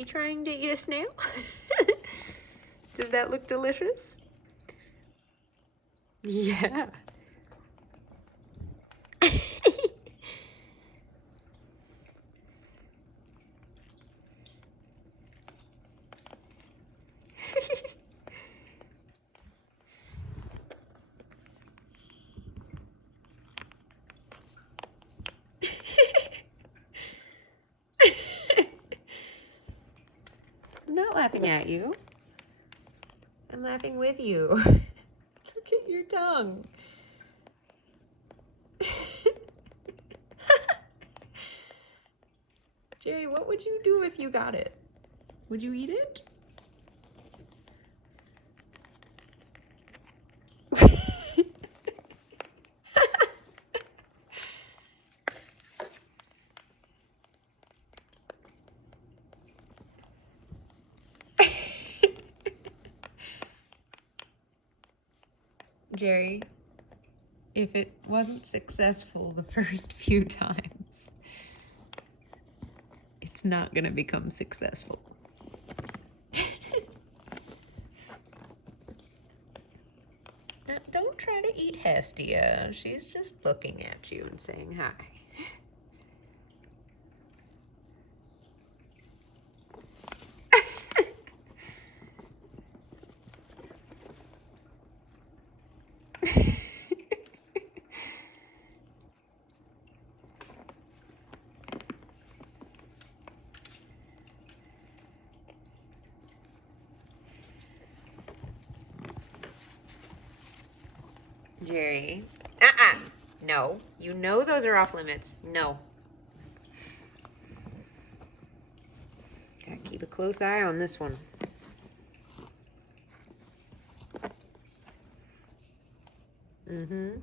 you trying to eat a snail? Does that look delicious? Yeah. I'm not laughing at you. I'm laughing with you. Look at your tongue. Jerry, what would you do if you got it? Would you eat it? Jerry, if it wasn't successful the first few times, it's not gonna become successful. Now, don't try to eat Hestia. She's just looking at you and saying hi. Jerry. No. You know those are off limits. No. Gotta keep a close eye on this one. Mm-hmm.